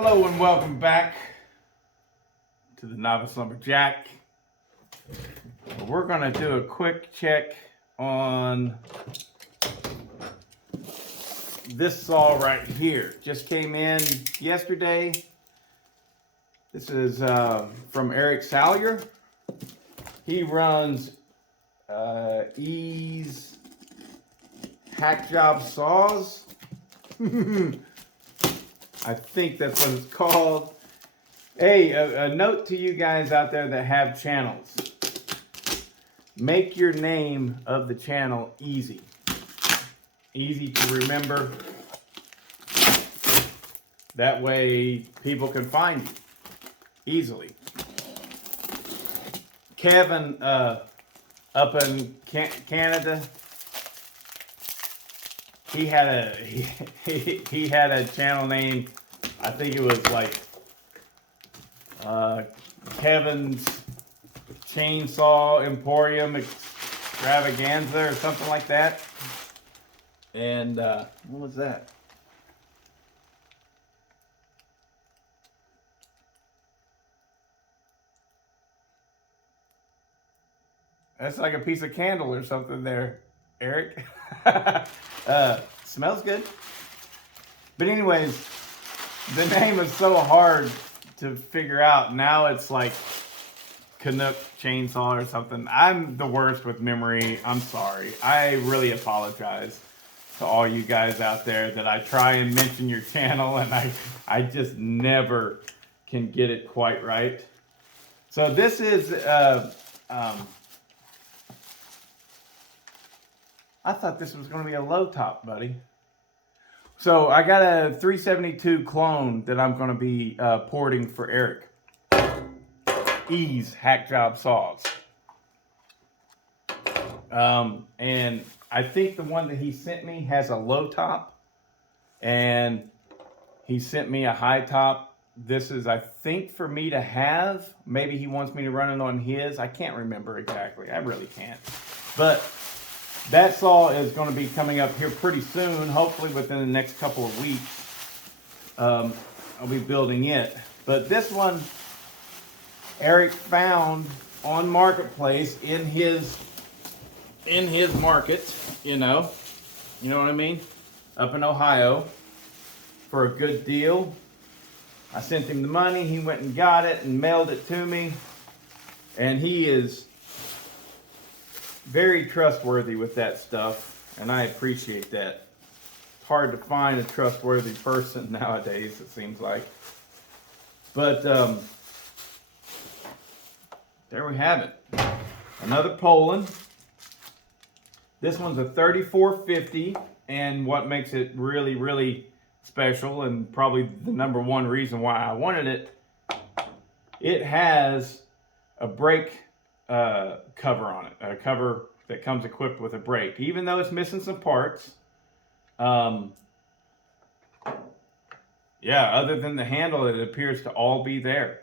Hello and welcome back to the Novice Lumberjack. We're going to do a quick check on this saw right here. Just came in yesterday. This is from Eric Salyer. He runs Ease Hack Job Saws. I think that's what it's called. Hey, a note to you guys out there that have channels. Make your name of the channel easy. Easy to remember. That way people can find you easily. Kevin up in Canada, he had a channel name. I think it was like Kevin's Chainsaw Emporium Extravaganza or something like that. And what was that? That's like a piece of candle or something there, Eric. Smells good. But anyways, the name is so hard to figure out. Now it's like Canuck Chainsaw or something. I'm the worst with memory. I'm sorry. I really apologize to all you guys out there that I try and mention your channel and I just never can get it quite right. So this is I thought this was going to be a low top, buddy. So I got a 372 clone that I'm going to be porting for Eric. Ease Hack Job Saws. And I think the one that he sent me has a low top. And he sent me a high top. This is, I think, for me to have. Maybe he wants me to run it on his. I can't remember exactly. I really can't. But that saw is going to be coming up here pretty soon, hopefully within the next couple of weeks. I'll be building it. But this one, Eric found on Marketplace in his market, you know what I mean, up in Ohio, for a good deal. I sent him the money. He went and got it and mailed it to me, and he is very trustworthy with that stuff, and I appreciate that. It's hard to find a trustworthy person nowadays, it seems like. But there we have it. Another Poland. This one's a 3450, and what makes it really, really special, and probably the number one reason why I wanted it, it has a brake cover on it, a cover that comes equipped with a brake, even though it's missing some parts. Yeah, other than the handle, it appears to all be there.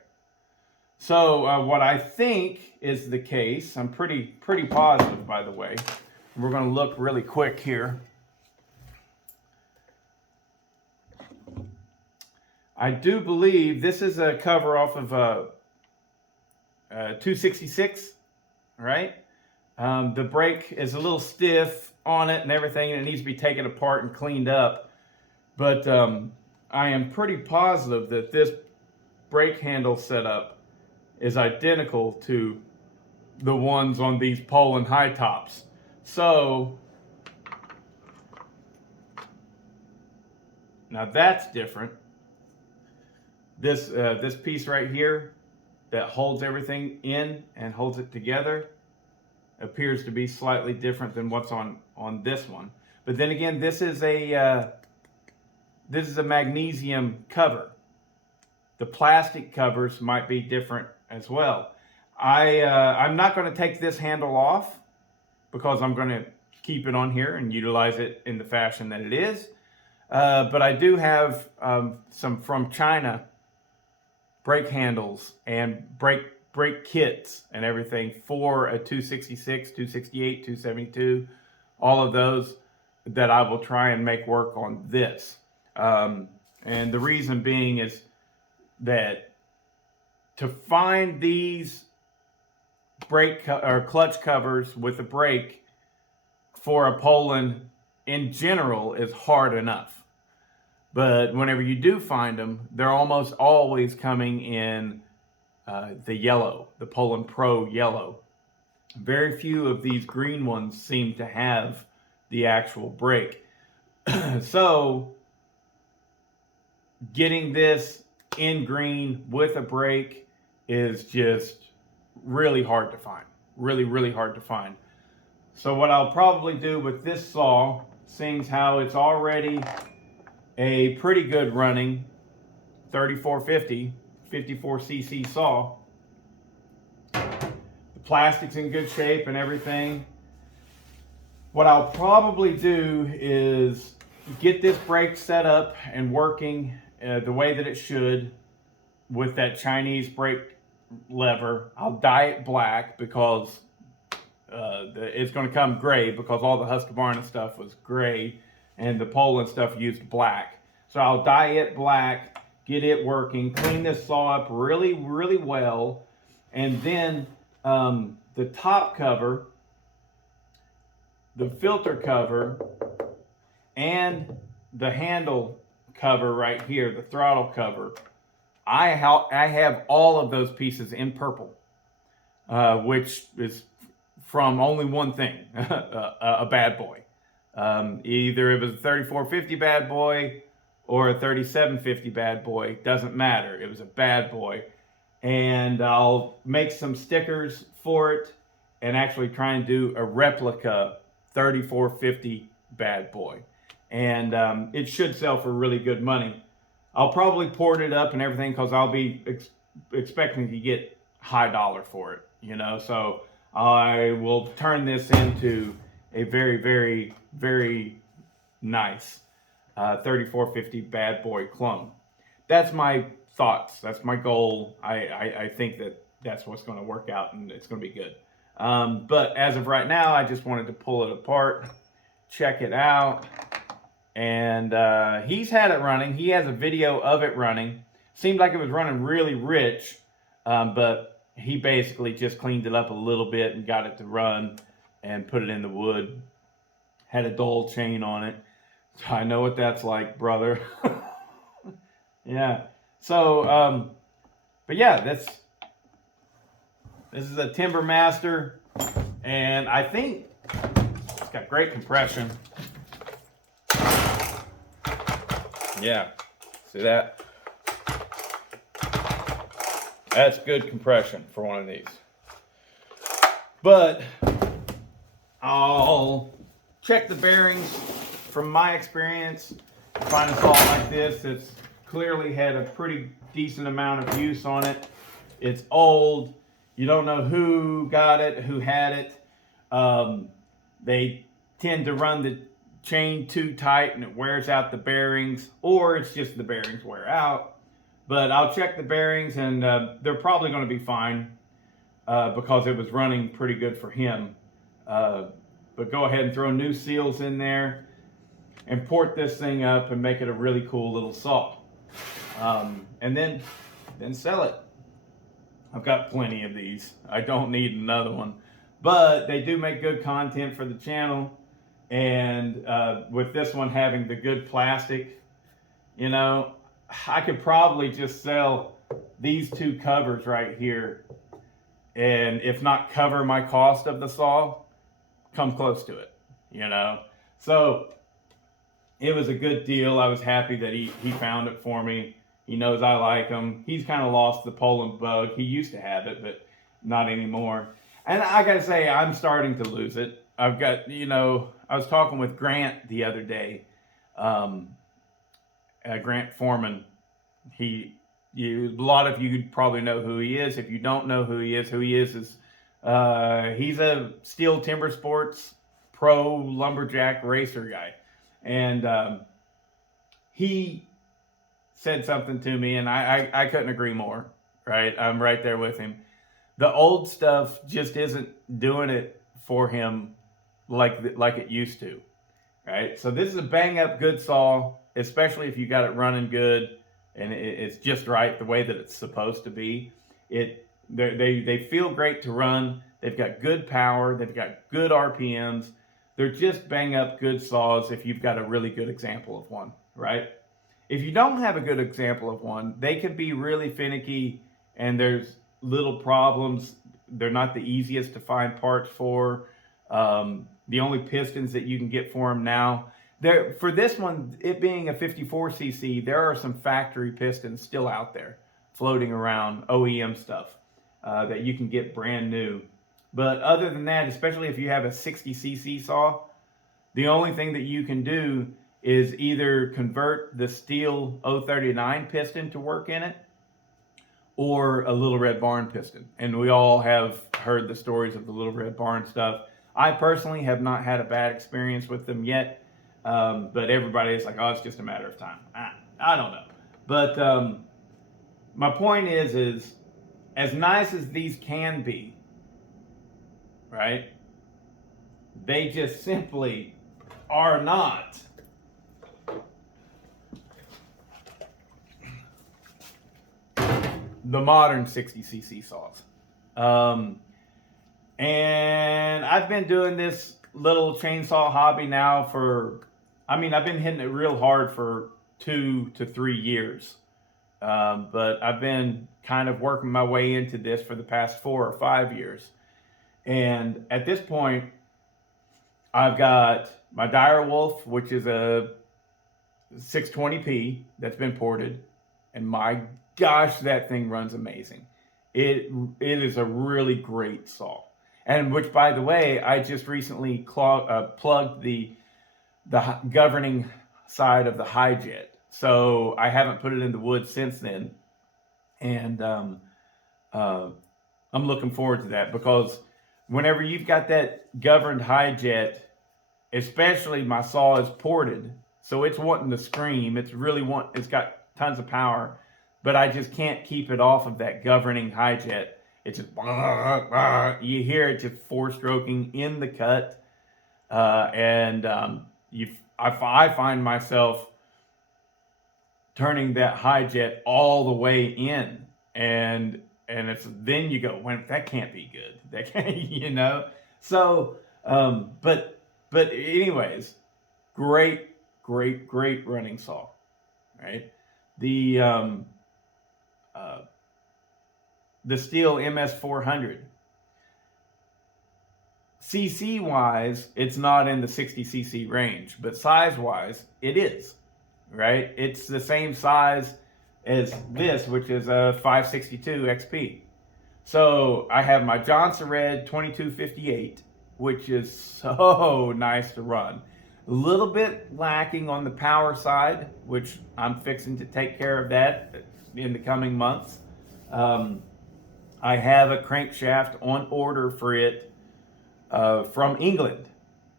So what I think is the case, I'm pretty positive, by the way. We're going to look really quick here. I do believe this is a cover off of 266, right? The brake is a little stiff on it and everything, and it needs to be taken apart and cleaned up. But I am pretty positive that this brake handle setup is identical to the ones on these Poland high tops. So now that's different. This piece right here that holds everything in and holds it together appears to be slightly different than what's on this one. But then again, this is a magnesium cover. The plastic covers might be different as well. I'm not going to take this handle off because I'm going to keep it on here and utilize it in the fashion that it is. But I do have some from China brake handles and brake kits and everything for a 266, 268, 272, all of those that I will try and make work on this. And the reason being is that to find these brake or clutch covers with a brake for a Poland in general is hard enough. But whenever you do find them, they're almost always coming in the yellow, the Poland Pro yellow. Very few of these green ones seem to have the actual brake. So getting this in green with a brake is just really hard to find. Really hard to find. So what I'll probably do with this saw, seeing how it's already a pretty good running 3450 54cc saw, the plastic's in good shape and everything. What I'll probably do is get this brake set up and working the way that it should with that Chinese brake lever. I'll dye it black because it's going to come gray, because all the Husqvarna stuff was gray and the Poland stuff used black. So I'll dye it black, get it working, clean this saw up really well, and then the top cover, the filter cover, and the handle cover right here, the throttle cover, I have all of those pieces in purple, which is from only one thing, a bad boy. Either it was a 3450 bad boy or a 3750 bad boy, doesn't matter. It was a bad boy. And I'll make some stickers for it and actually try and do a replica 3450 bad boy. And it should sell for really good money. I'll probably port it up and everything because I'll be expecting to get high dollar for it, you know. So I will turn this into a very nice 3450 bad boy clone. That's my thoughts. That's my goal. I think that's what's going to work out and it's going to be good. But as of right now, I just wanted to pull it apart, check it out. And he's had it running. He has a video of it running. Seemed like it was running really rich, but he basically just cleaned it up a little bit and got it to run and put it in the wood. Had a dull chain on it. So I know what that's like, brother. Yeah. So, but yeah, this is a Timber Master, and I think it's got great compression. Yeah, see that? That's good compression for one of these. But I'll check the bearings. From my experience, find a saw like this that's clearly had a pretty decent amount of use on it. It's old. You don't know who got it, who had it. They tend to run the chain too tight and it wears out the bearings, or it's just the bearings wear out. But I'll check the bearings and they're probably going to be fine because it was running pretty good for him. But go ahead and throw new seals in there and port this thing up and make it a really cool little saw. And then sell it. I've got plenty of these. I don't need another one. But they do make good content for the channel. And with this one having the good plastic, you know, I could probably just sell these two covers right here, and if not cover my cost of the saw, come close to it, you know. So it was a good deal. I was happy that he found it for me. He knows I like him. He's kind of lost the Poland bug. He used to have it, but not anymore. And I gotta say, I'm starting to lose it. I've got, you know, I was talking with Grant the other day, Grant Foreman. A lot of you probably know who he is. If you don't know who he is he's a Steel Timber Sports pro lumberjack racer guy. And he said something to me, and I couldn't agree more, right? I'm right there with him. The old stuff just isn't doing it for him like it used to, right? So this is a bang up good saw, especially if you got it running good. and it's just right the way that it's supposed to be. They feel great to run. They've got good power. They've got good RPMs. They're just bang up good saws if you've got a really good example of one, right? If you don't have a good example of one, they can be really finicky, and there's little problems. They're not the easiest to find parts for. The only pistons that you can get for them now, for this one, it being a 54cc, there are some factory pistons still out there floating around, OEM stuff, that you can get brand new. But other than that, especially if you have a 60cc saw, the only thing that you can do is either convert the steel 039 piston to work in it, or a Little Red Barn piston. And we all have heard the stories of the Little Red Barn stuff. I personally have not had a bad experience with them yet, but everybody's like, oh, it's just a matter of time. I don't know. But my point is as nice as these can be, right, they just simply are not. The modern 60cc saws. And I've been doing this little chainsaw hobby now I've been hitting it real hard for 2 to 3 years. But I've been kind of working my way into this for the past 4 or 5 years. And at this point, I've got my Direwolf, which is a 620p that's been ported. And my gosh, that thing runs amazing. It is a really great saw. And which, by the way, I just recently plugged the governing side of the Hi-Jet. So I haven't put it in the wood since then. And I'm looking forward to that, because whenever you've got that governed Hi-Jet, especially my saw is ported, so it's wanting to scream. It's got tons of power, but I just can't keep it off of that governing Hi-Jet. It's just, you hear it just four-stroking in the cut. I find myself turning that Hi-Jet all the way in. And then you go, well, that can't be good. That can't, So, but anyways, great running saw, right? The Steel MS400. CC wise, it's not in the 60cc range, but size wise, it is, right? It's the same size as this, which is a 562 XP. So I have my Johnson Red 2258, which is so nice to run. A little bit lacking on the power side, which I'm fixing to take care of that in the coming months. I have a crankshaft on order for it from England,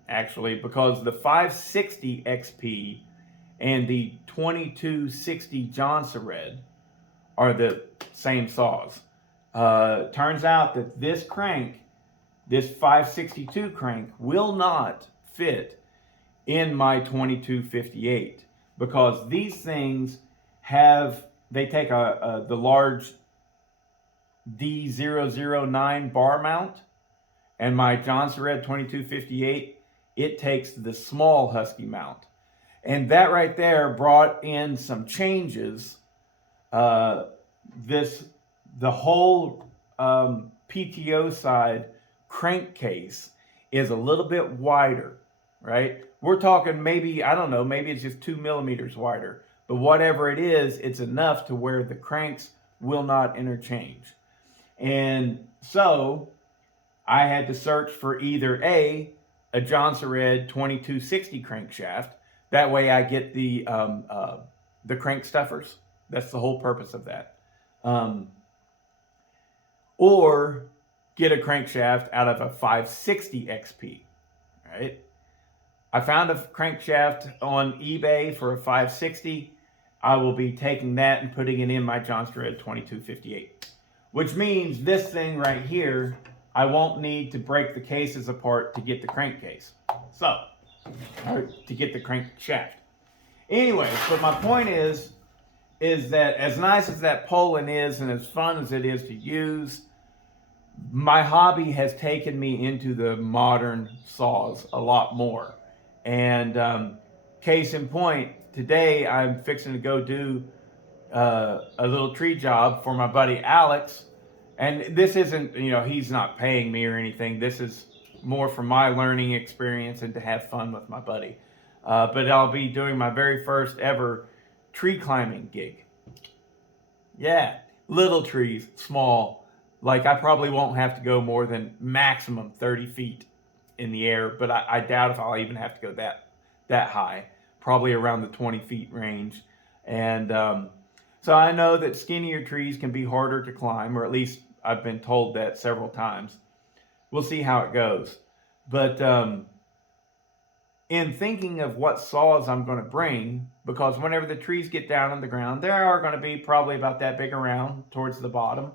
actually, because the 560 XP and the 2260 Johnson Red are the same saws. Turns out that this 562 crank, will not fit in my 2258, because these things they take the large D009 bar mount, and my Johnson Red 2258, it takes the small Husky mount. And that right there brought in some changes. The whole PTO side crankcase is a little bit wider, right? We're talking maybe it's just 2 millimeters wider. But whatever it is, it's enough to where the cranks will not interchange. And so I had to search for either a Johnson Red 2260 crankshaft. That way I get the crank stuffers. That's the whole purpose of that. Or get a crankshaft out of a 560 XP, right? I found a crankshaft on eBay for a 560. I will be taking that and putting it in my Johnson Red 2258. Which means this thing right here, I won't need to break the cases apart to get the crankcase. Or to get the crankshaft. Anyways, but my point is, is that as nice as that Poland is and as fun as it is to use, my hobby has taken me into the modern saws a lot more. And case in point, today I'm fixing to go do a little tree job for my buddy Alex. And this isn't, he's not paying me or anything. This is more for my learning experience and to have fun with my buddy. But I'll be doing my very first ever tree climbing gig. Yeah, little trees, small. Like, I probably won't have to go more than maximum 30 feet in the air, but I doubt if I'll even have to go that high. Probably around the 20 feet range. And so I know that skinnier trees can be harder to climb, or at least I've been told that several times. We'll see how it goes. But in thinking of what saws I'm going to bring, because whenever the trees get down on the ground, they are going to be probably about that big around towards the bottom.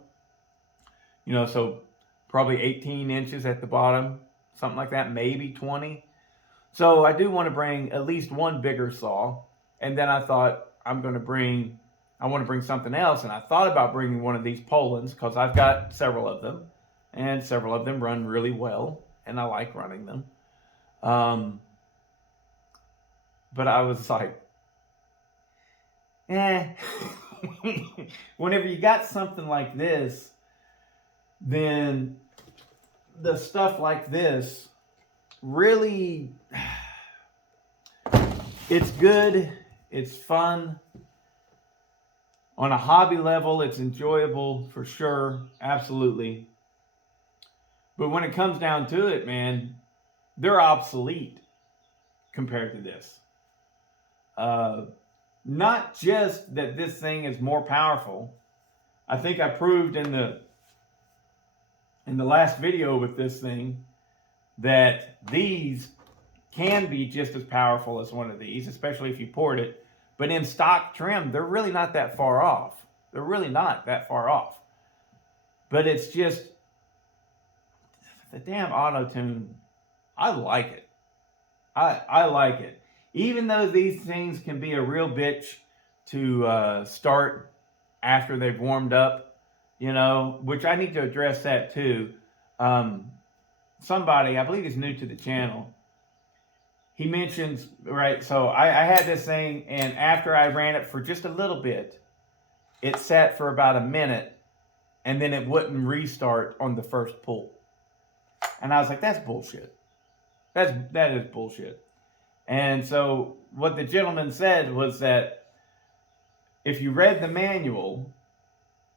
So probably 18 inches at the bottom, something like that, maybe 20. So I do want to bring at least one bigger saw. And then I thought I want to bring something else. And I thought about bringing one of these Polands because I've got several of them. And several of them run really well. And I like running them. But I was like, whenever you got something like this, then the stuff like this really, it's good, it's fun. On a hobby level, it's enjoyable for sure, absolutely. But when it comes down to it, man, they're obsolete compared to this. Not just that this thing is more powerful. I think I proved in the last video with this thing that these can be just as powerful as one of these, especially if you poured it. But in stock trim, they're really not that far off. They're really not that far off. But it's just the damn auto-tune. I like it. I like it. Even though these things can be a real bitch to start after they've warmed up, which I need to address that too. Somebody, I believe he's new to the channel, he mentions, right, so I had this thing, and after I ran it for just a little bit, it sat for about a minute, and then it wouldn't restart on the first pull. And I was like, that's bullshit. That is bullshit. And so what the gentleman said was that if you read the manual,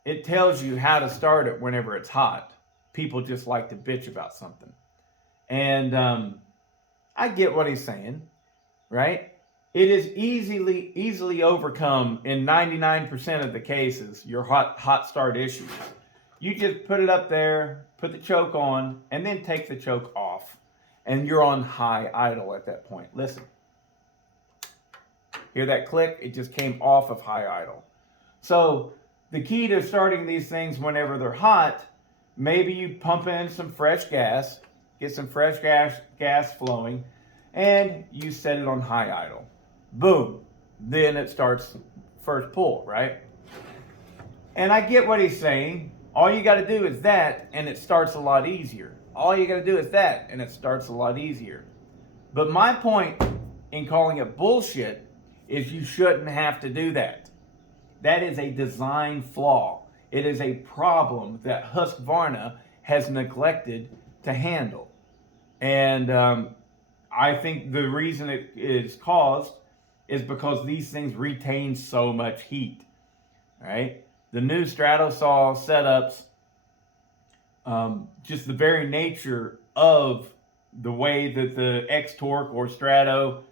it tells you how to start it whenever it's hot. People just like to bitch about something. And I get what he's saying, right? It is easily overcome in 99% of the cases, your hot start issues. You just put it up there, put the choke on, and then take the choke off. And you're on high idle at that point. Listen. Hear that click? It just came off of high idle. So the key to starting these things whenever they're hot, maybe you pump in some fresh gas, get some fresh gas flowing, and you set it on high idle. Boom. Then it starts first pull, right? And I get what he's saying. All you got to do is that, and it starts a lot easier. All you got to do is that, and it starts a lot easier. But my point in calling it bullshit is you shouldn't have to do that. That is a design flaw. It is a problem that Husqvarna has neglected to handle. And I think the reason it is caused is because these things retain so much heat, right? The new Stratosaw setups, just the very nature of the way that the X-Torque or Strato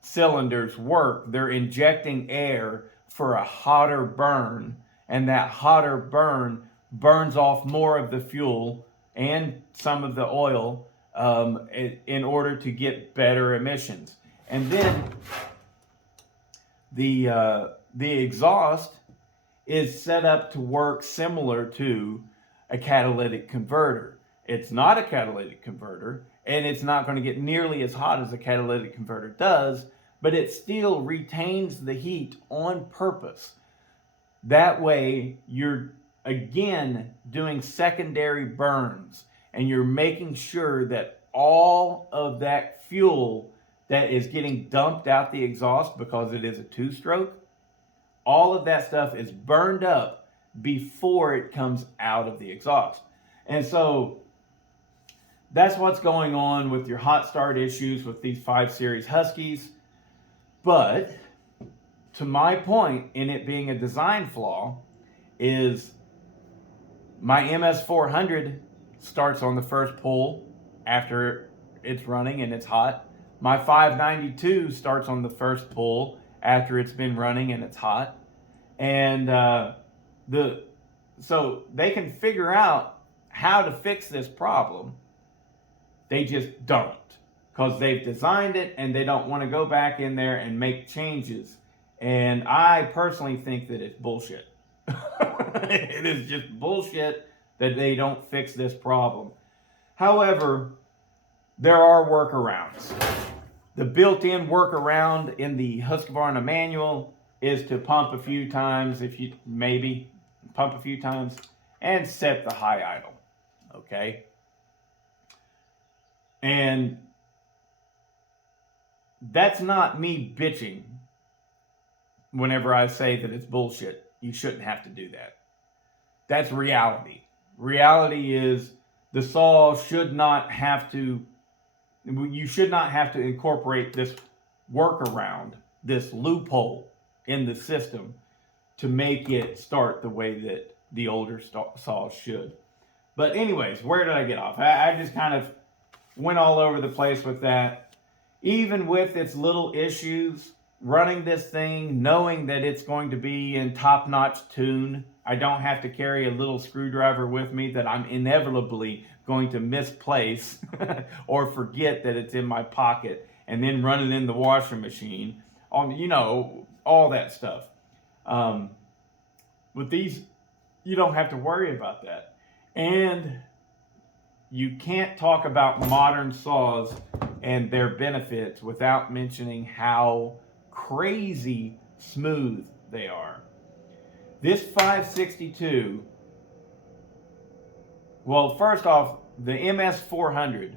cylinders work, they're injecting air for a hotter burn, and that hotter burn burns off more of the fuel and some of the oil in order to get better emissions. And then the exhaust is set up to work similar to a catalytic converter. It's not a catalytic converter, and it's not going to get nearly as hot as a catalytic converter does, but it still retains the heat on purpose That way, you're again doing secondary burns, and you're making sure that all of that fuel that is getting dumped out the exhaust, because it is a two-stroke, all of that stuff is burned up before it comes out of the exhaust. And so that's what's going on with your hot start issues with these 5 Series Huskies. But to my point in it being a design flaw is my MS400 starts on the first pull after it's running and it's hot. My 592 starts on the first pull after it's been running and it's hot. And so they can figure out how to fix this problem. They just don't, because they've designed it and they don't want to go back in there and make changes. And I personally think that it's bullshit. It is just bullshit that they don't fix this problem. However, there are workarounds. The built-in workaround in the Husqvarna manual is to pump a few times, pump a few times, and set the high idle. Okay? And that's not me bitching whenever I say that it's bullshit. You shouldn't have to do that. That's reality. Reality is the saw should not have to, you should not have to incorporate this workaround, this loophole in the system to make it start the way that the older saws should. But anyways, where did I get off? I just kind of went all over the place with that. Even with its little issues, running this thing, knowing that it's going to be in top-notch tune, I don't have to carry a little screwdriver with me that I'm inevitably going to misplace or forget that it's in my pocket and then run it in the washing machine. All that stuff. With these, you don't have to worry about that. And you can't talk about modern saws and their benefits without mentioning how crazy smooth they are. This 562, well, first off, the MS400,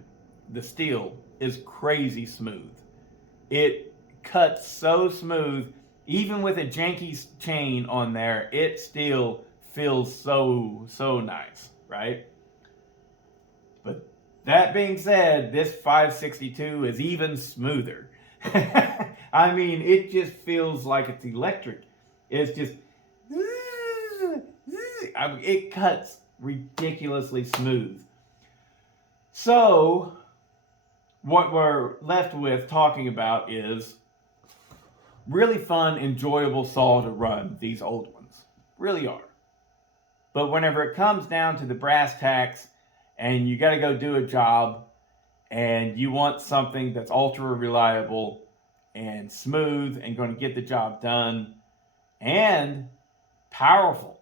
the steel, is crazy smooth. It cuts so smooth, even with a janky chain on there, it still feels so nice, right? But that being said, this 562 is even smoother. I mean, it just feels like it's electric. It's just, it cuts ridiculously smooth. So, what we're left with talking about is really fun, enjoyable saw to run, these old ones. Really are. But whenever it comes down to the brass tacks and you got to go do a job and you want something that's ultra reliable and smooth and going to get the job done and powerful,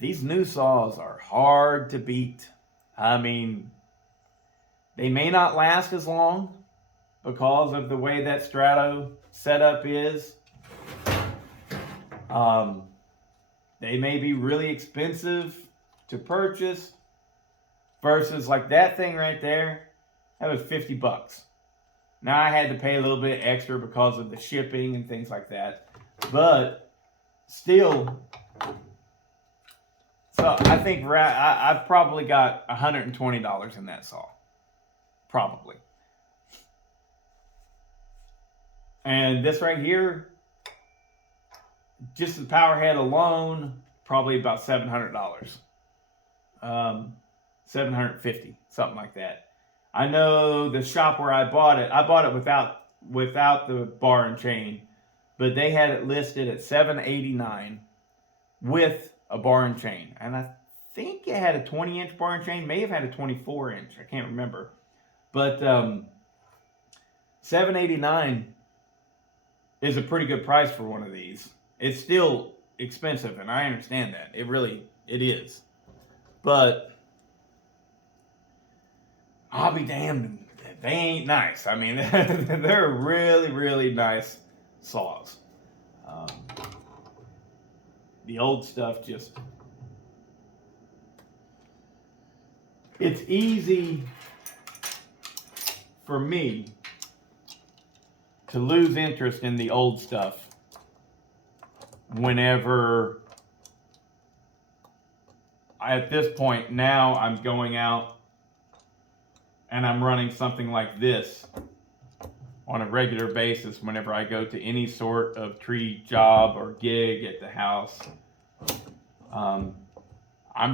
these new saws are hard to beat. I mean, they may not last as long because of the way that Strato setup is. They may be really expensive to purchase versus like that thing right there, that was $50. Now I had to pay a little bit extra because of the shipping and things like that, but still, so I think I've probably got $120 in that saw, probably. And this right here, just the power head alone, probably about $700. $750, something like that. I know the shop where I bought it without the bar and chain, but they had it listed at $789 with a bar and chain. And I think it had a 20-inch bar and chain, may have had a 24-inch, I can't remember. But $789 is a pretty good price for one of these. It's still expensive, and I understand that. It is. But I'll be damned, they ain't nice. I mean, they're really, really nice saws. Um, the old stuff just, it's easy for me to lose interest in the old stuff whenever, at this point now, I'm going out and I'm running something like this on a regular basis whenever I go to any sort of tree job or gig at the house. I'm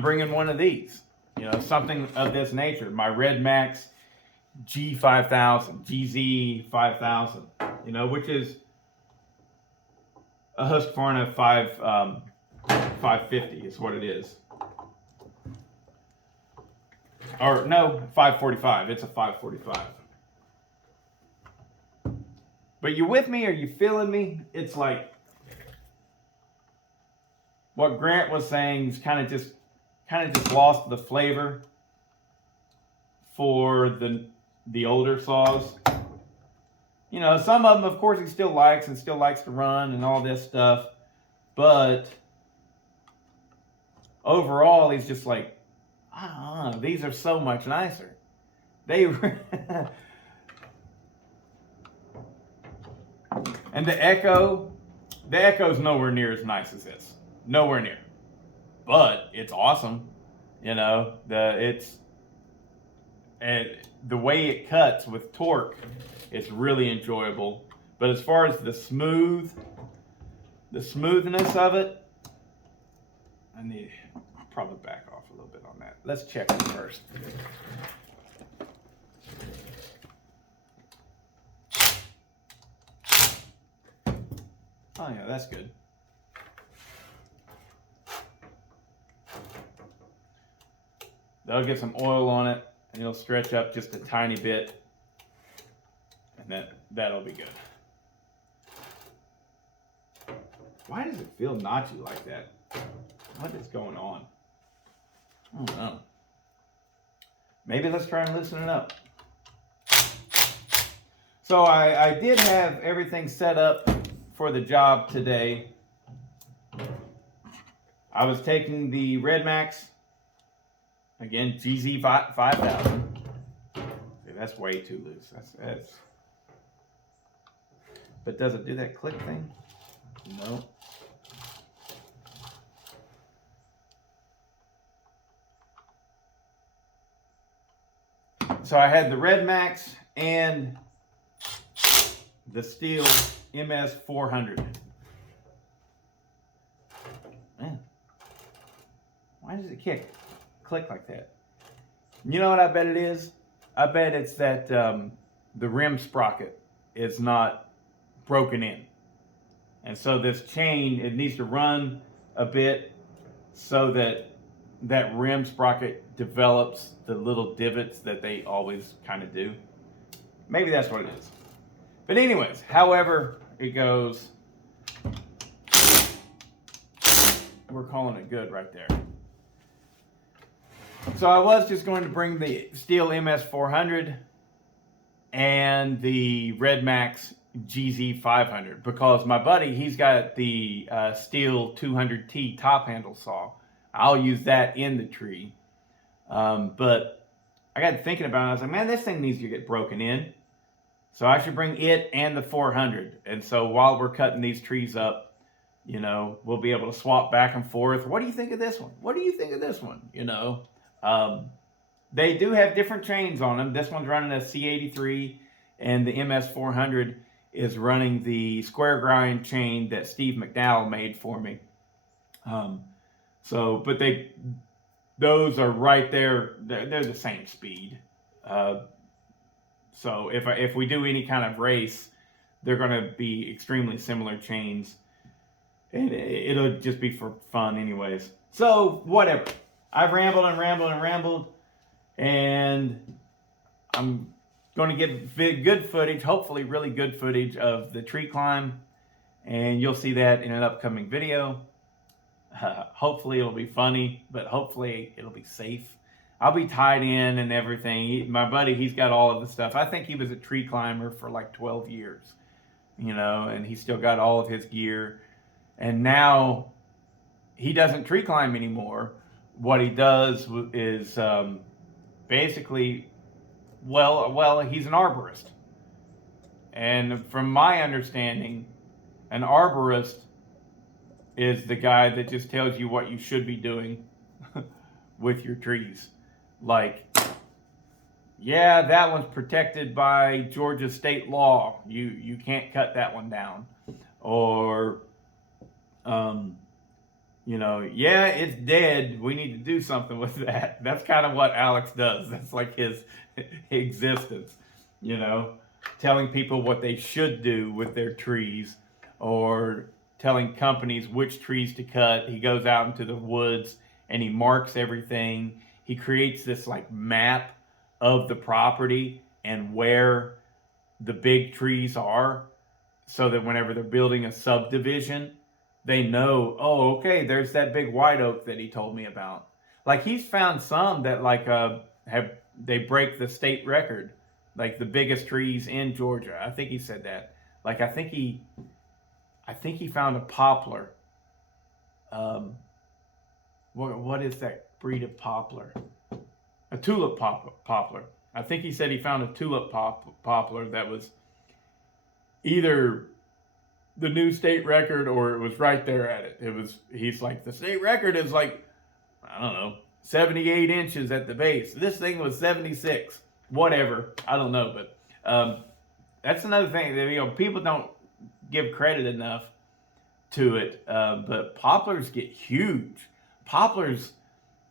bringing one of these, something of this nature. My Red Max G5000, GZ5000, which is a Husqvarna 550 is what it is. Or no, 545. It's a 545. But you with me? Are you feeling me? It's like what Grant was saying is kind of just lost the flavor for the older saws. Some of them, of course, he still likes to run and all this stuff. But overall, he's just like, these are so much nicer. And the Echo's nowhere near as nice as this. Nowhere near. But it's awesome. And the way it cuts with torque, it's really enjoyable. But as far as the smoothness of it, I'll probably back off a little bit on that. Let's check it first. Oh yeah, that's good. That'll get some oil on it, and it'll stretch up just a tiny bit, and that'll be good. Why does it feel notchy like that? What is going on? I don't know. Maybe let's try and loosen it up. So I did have everything set up for the job today. I was taking the Red Max, again, GZ5000. That's way too loose. That's. But does it do that click thing? No. So I had the Red Max and the Steel MS400. Man, why does it click like that? You know what I bet it is? I bet it's that the rim sprocket is not broken in. And so this chain, it needs to run a bit so that rim sprocket develops the little divots that they always kind of do. Maybe that's what it is. But anyways, however it goes, we're calling it good right there. So I was just going to bring the Steel MS400 and the Red Max GZ500 because my buddy, he's got the Steel 200T top handle saw. I'll use that in the tree. But I got thinking about it. I was like, man, this thing needs to get broken in. So I should bring it and the 400. And so while we're cutting these trees up, we'll be able to swap back and forth. What do you think of this one? What do you think of this one? They do have different chains on them. This one's running a C83 and the MS400 is running the square grind chain that Steve McDowell made for me. But those are right there. They're the same speed. So if we do any kind of race, they're going to be extremely similar chains. And it'll just be for fun anyways. So whatever. I've rambled and rambled and rambled. And I'm going to get good footage, hopefully really good footage of the tree climb. And you'll see that in an upcoming video. Hopefully it'll be funny, but hopefully it'll be safe. I'll be tied in and everything. My buddy, he's got all of the stuff. I think he was a tree climber for like 12 years. you know, and he's still got all of his gear. And now he doesn't tree climb anymore. What he does is basically, well, he's an arborist. And from my understanding, an arborist is the guy that just tells you what you should be doing with your trees. Like, yeah, that one's protected by Georgia state law. You can't cut that one down. Or, you know, yeah, it's dead. We need to do something with that. That's kind of what Alex does. That's like his existence, you know, telling people what they should do with their trees, or telling companies which trees to cut. He goes out into the woods and he marks everything. He creates this like map of the property and where the big trees are, so that whenever they're building a subdivision, they know, oh, okay, there's that big white oak that he told me about. Like, he's found some that like they break the state record, like the biggest trees in Georgia. I think he said that. Like, I think he found a poplar. What is that breed of poplar? A tulip poplar. I think he said he found a tulip poplar that was either the new state record or it was right there at it. He's like, the state record is like, I don't know, 78 inches at the base. This thing was 76. Whatever. I don't know, but that's another thing that, you know, people don't give credit enough to it. But poplars get huge. Poplars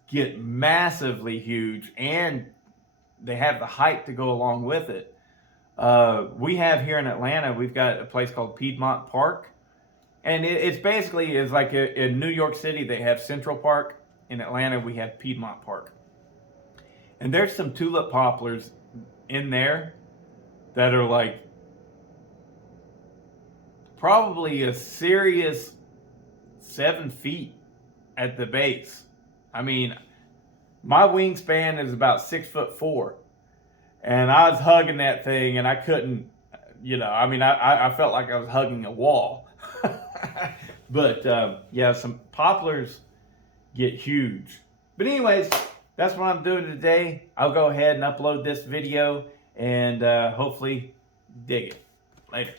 get massively huge, and they have the height to go along with it. We have here in Atlanta, we've got a place called Piedmont Park, and it's basically is like in New York City they have Central Park. In Atlanta we have Piedmont Park, and there's some tulip poplars in there that are like probably a serious 7 feet at the base. I mean, my wingspan is about 6'4", and I was hugging that thing, and I couldn't, you know, I mean, I felt like I was hugging a wall. But yeah, some poplars get huge. But anyways, that's what I'm doing today. I'll go ahead and upload this video, and hopefully dig it. Later.